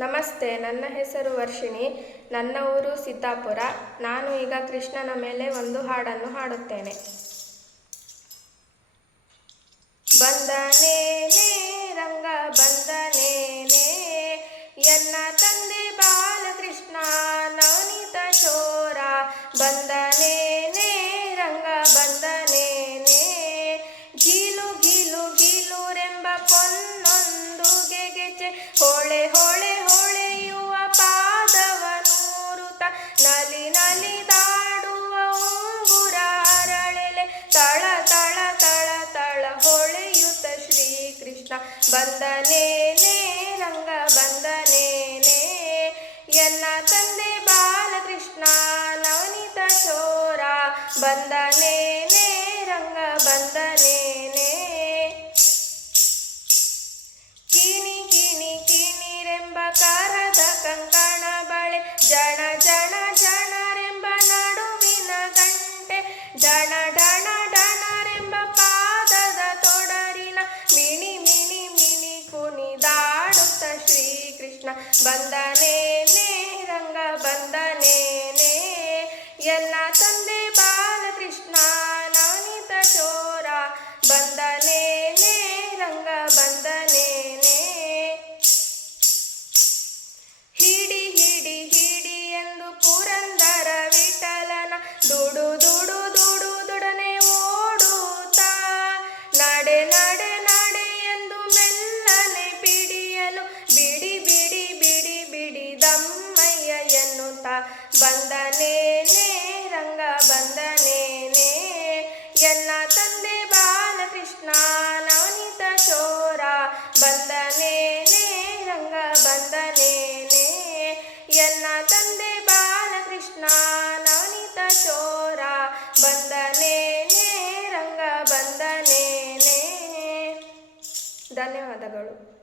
ನಮಸ್ತೆ, ನನ್ನ ಹೆಸರು ವರ್ಷಿಣಿ. ನನ್ನ ಊರು ಸಿದ್ದಾಪುರ ನಾನು ಈಗ ಕೃಷ್ಣನ ಮೇಲೆ ಒಂದು ಹಾಡನ್ನು ಹಾಡುತ್ತೇನೆ. ಬಂದನೇನೆ ರಂಗ ಬಂದನೇನೆ ಎನ್ನ ತಂದೆ ಬಾಲಕೃಷ್ಣ, ನವನೀತ ಶೋರ ಬಂದನೇನೆ ಬಂದನೇನೆ ರಂಗ ಬಂದನೇನೆ ಎಲ್ಲ ತಂದೆ ಬಾಲಕೃಷ್ಣ, ನವನೀತ ಚೋರ ಬಂದನೇನೆ ರಂಗ ಬಂದನೇನೆ ಕಿಣಿ ಕಿಣಿ, ಕಿಣಿರೆಂಬ ಕಾರದ ಕಂಕಣ ಬಳೆ. ಜಣ ಜಣ ಜಣರೆಂಬ ನಡುವಿನ ಗಂಟೆ. ಡಣ ಡಣ ಶ್ರೀಕೃಷ್ಣ ಬಂದನೇನೆ ರಂಗ ಬಂದನೇನೆ ಎನ್ನ ತಂದೆ ಬಾಲಕೃಷ್ಣ, ನವನೀತ ಚೋರ ಬಂದನೇನೆ, ರಂಗ ಬಂದನೇನೆ. ಎನ್ನ ತಂದೆ ಬಾಲಕೃಷ್ಣ, ನವನೀತ ಚೋರ ಬಂದನೇನೆ, ರಂಗ ಬಂದನೇನೆ. ಧನ್ಯವಾದಗಳು.